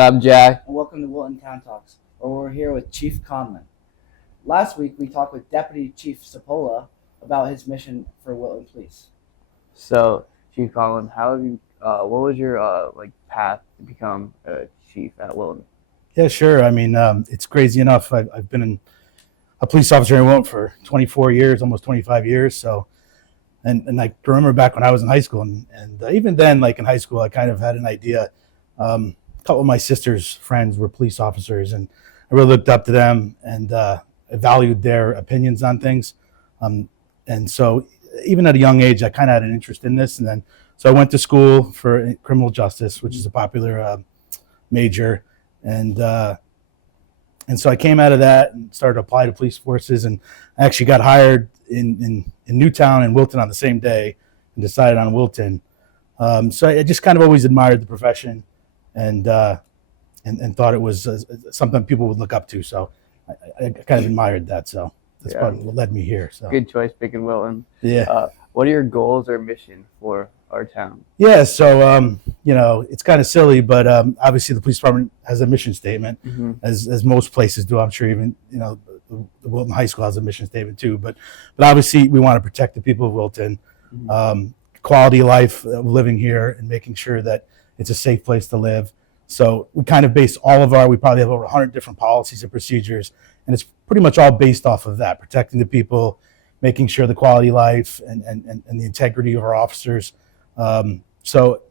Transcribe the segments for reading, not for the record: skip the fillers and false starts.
I'm Jack. And welcome to Wilton Town Talks, where we're here with Chief Conlan. Last week, we talked with Deputy Chief Sapola about his mission for Wilton Police. So, Chief Conlan, how have you? What was your path to become a chief at Wilton? Yeah, sure. I mean, it's crazy enough. I've been a police officer in Wilton for 24 years, almost 25 years. So, and I remember back when I was in high school, and even then, like in high school, I kind of had an idea. A couple of my sister's friends were police officers, and I really looked up to them, and I valued their opinions on things. And so, even at a young age, I kind of had an interest in this, and then so I went to school for criminal justice, which is a popular major, and so I came out of that and started to apply to police forces, and I actually got hired in Newtown and Wilton on the same day, and decided on Wilton. So I just kind of always admired the profession, and thought it was something people would look up to. So I kind of admired that. So that's probably what led me here. So Good choice picking Wilton. yeah. What are your goals or mission for our town? Yeah, so it's kind of silly, but obviously the police department has a mission statement, as most places do. I'm sure even the Wilton High School has a mission statement too. But obviously we want to protect the people of Wilton, quality of life living here, and making sure that it's a safe place to live. So we kind of base we probably have over 100 different policies and procedures, and it's pretty much all based off of that, protecting the people, making sure the quality of life and the integrity of our officers. So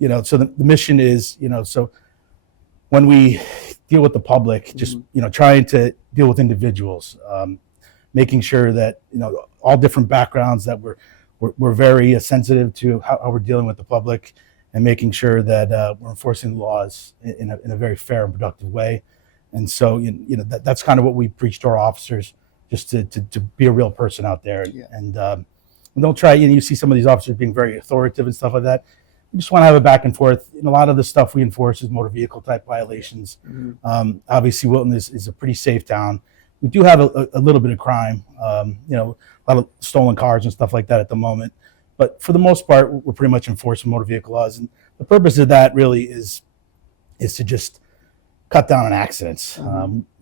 the mission is, so when we deal with the public, just, trying to deal with individuals, making sure that, all different backgrounds, that we're very sensitive to how we're dealing with the public, and making sure that we're enforcing the laws in a very fair and productive way. And so, that's kind of what we preach to our officers, just to be a real person out there. Yeah. And don't try, you see some of these officers being very authoritative and stuff like that. We just want to have a back and forth. And a lot of the stuff we enforce is motor vehicle type violations. Obviously, Wilton is a pretty safe town. We do have a little bit of crime, a lot of stolen cars and stuff like that at the moment. But for the most part, we're pretty much enforcing motor vehicle laws. And the purpose of that really is to just cut down on accidents.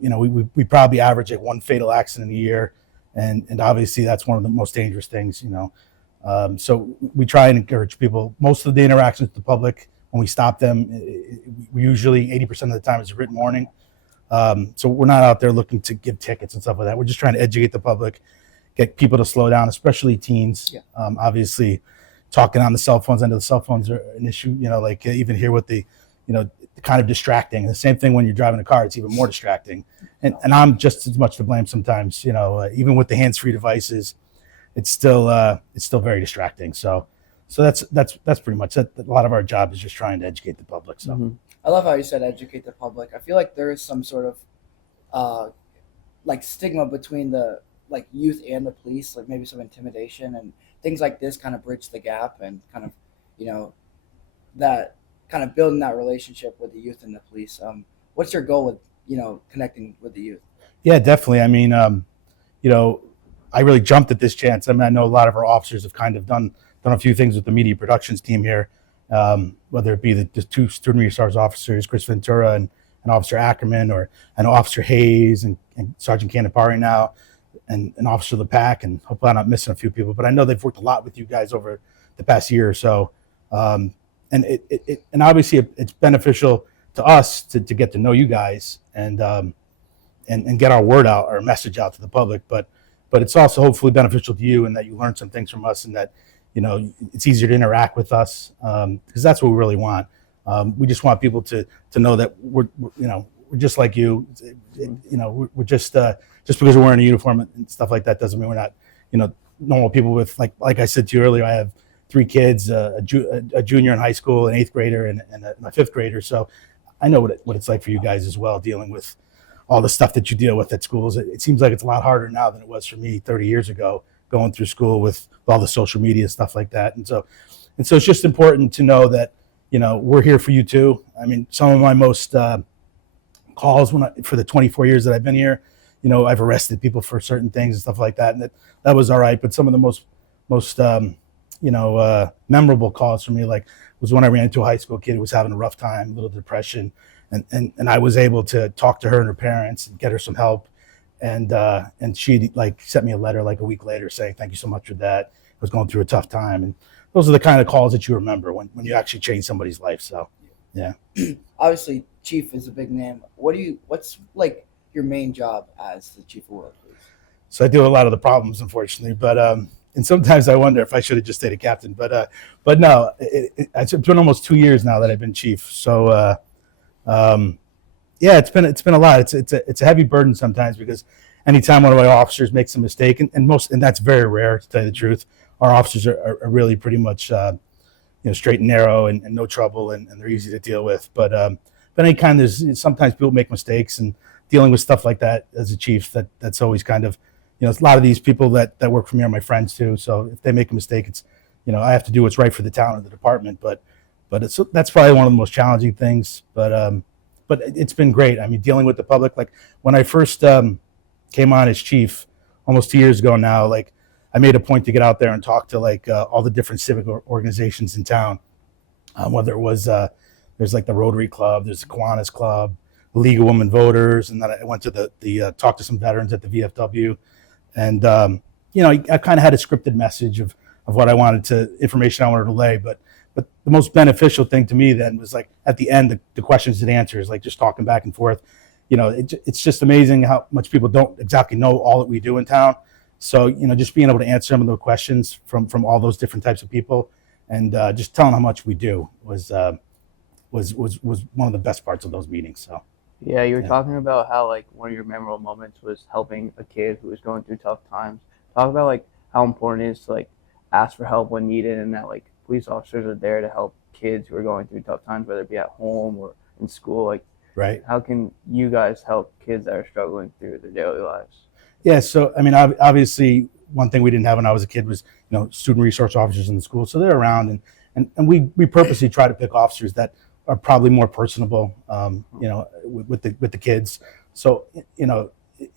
We probably average like one fatal accident a year. And obviously that's one of the most dangerous things, So we try and encourage people. Most of the interactions with the public, when we stop them, we usually 80% of the time is a written warning. So we're not out there looking to give tickets and stuff like that. We're just trying to educate the public, get people to slow down, especially teens. Yeah. Obviously, talking on the cell phones. I know the cell phones are an issue. Even here with the, kind of distracting. The same thing when you're driving a car; it's even more distracting. And I'm just as much to blame sometimes. Even with the hands-free devices, it's still very distracting. So that's pretty much it. A lot of our job is just trying to educate the public. So I love how you said educate the public. I feel like there is some sort of stigma between the youth and the police, like maybe some intimidation and things like this kind of bridge the gap and kind of, that kind of building that relationship with the youth and the police. What's your goal with, connecting with the youth? yeah, definitely. I mean, I really jumped at this chance. I mean, I know a lot of our officers have kind of done a few things with the media productions team here, whether it be the two student resource officers, Chris Ventura and Officer Ackerman, or an Officer Hayes and Sergeant Canapari now, and Officer LePack, and hopefully I'm not missing a few people, but I know they've worked a lot with you guys over the past year or so. And and obviously it's beneficial to us to get to know you guys and get our word out, our message out to the public. But it's also hopefully beneficial to you, and that you learn some things from us, and that it's easier to interact with us, because that's what we really want. We just want people to know that we're just like you. We're just because we're wearing a uniform and stuff like that doesn't mean we're not normal people. With like I said to you earlier, I have 3 kids, a junior in high school, an 8th grader, and my 5th grader. So I know what it's like for you guys as well, dealing with all the stuff that you deal with at schools. It seems like it's a lot harder now than it was for me 30 years ago, going through school with all the social media stuff like that. And so it's just important to know that we're here for you too. I mean, some of my most calls for the 24 years that I've been here, I've arrested people for certain things and stuff like that, and that was all right. But some of the most memorable calls for me, was when I ran into a high school kid who was having a rough time, a little depression, and I was able to talk to her and her parents and get her some help. And she like sent me a letter like a week later saying thank you so much for that. I was going through a tough time, and those are the kind of calls that you remember when you actually change somebody's life. So yeah. Obviously, chief is a big name. What's like your main job as the chief of world police? So I deal with a lot of the problems, unfortunately, but and sometimes I wonder if I should have just stayed a captain. But no, it's been almost 2 years now that I've been chief. So yeah, it's been a lot. It's a heavy burden sometimes because anytime one of my officers makes a mistake, and that's very rare to tell you the truth. Our officers are really pretty much straight and narrow and no trouble, and they're easy to deal with. But anytime there's sometimes people make mistakes, and dealing with stuff like that as a chief, that's always kind of a lot of these people that work for me are my friends too. So if they make a mistake, it's I have to do what's right for the town or the department. But that's probably one of the most challenging things. But it's been great. I mean, dealing with the public. Like when I first came on as chief almost 2 years ago now, like I made a point to get out there and talk to like all the different civic organizations in town. Whether it was there's like the Rotary Club, there's the Kiwanis Club, the League of Women Voters, and then I went to the talk to some veterans at the VFW, and I kind of had a scripted message of what I wanted information I wanted to relay, but the most beneficial thing to me then was like at the end the questions and answers, like just talking back and forth. It's just amazing how much people don't exactly know all that we do in town. So just being able to answer some of the questions from all those different types of people, and just telling how much we do was one of the best parts of those meetings. So Yeah, you were talking about how like one of your memorable moments was helping a kid who was going through tough times. Talk about like how important it is to like ask for help when needed, and that like police officers are there to help kids who are going through tough times, whether it be at home or in school. Like, right. how can you guys help kids that are struggling through their daily lives? Yeah, so I mean, obviously, one thing we didn't have when I was a kid was student resource officers in the school, so they're around, and we purposely try to pick officers that are probably more personable, with the kids. So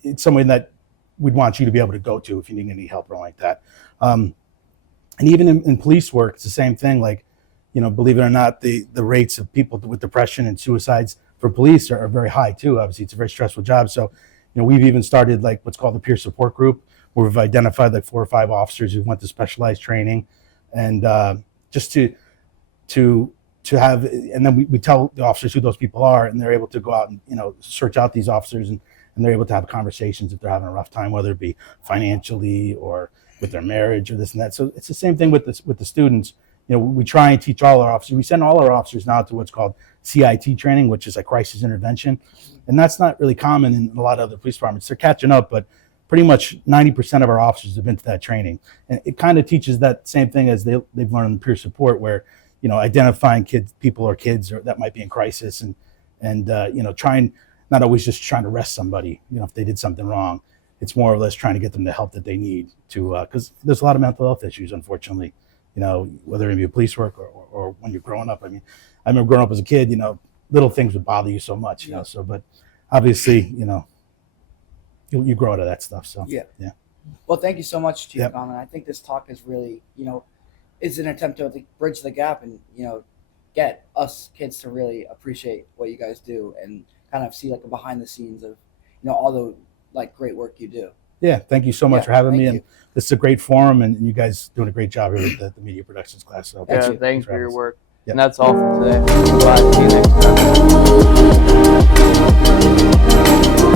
it's someone that we'd want you to be able to go to if you need any help or like that. And even in police work, it's the same thing. Like, believe it or not, the rates of people with depression and suicides for police are very high too. Obviously, it's a very stressful job. So, we've even started like what's called the peer support group, where we've identified like 4 or 5 officers who went to specialized training, and just to have, and then we tell the officers who those people are, and they're able to go out and search out these officers, and they're able to have conversations if they're having a rough time, whether it be financially or with their marriage or this and that. So it's the same thing with the students. We try and teach all our officers. We send all our officers now to what's called CIT training, which is a crisis intervention, and that's not really common in a lot of other police departments. They're catching up, but pretty much 90% of our officers have been to that training, and it kind of teaches that same thing as they've learned in peer support, where identifying people that might be in crisis, and trying, not always just trying to arrest somebody if they did something wrong. It's more or less trying to get them the help that they need to, because there's a lot of mental health issues, unfortunately, whether it be police work or when you're growing up. I mean, I remember growing up as a kid, little things would bother you so much, so, but obviously, you grow out of that stuff. So, Yeah. Yeah. Well, thank you so much, Chief Yep. Conlan. I think this talk is really, is an attempt to bridge the gap and, get us kids to really appreciate what you guys do and kind of see like a behind the scenes of, all the like great work you do. Yeah, thank you so much Yeah, for having me. thank And this is a great forum, and you guys doing a great job here with the media productions class. So Yeah, you. thanks for having your us. work. Yeah. And that's all for today. Bye. See you next time.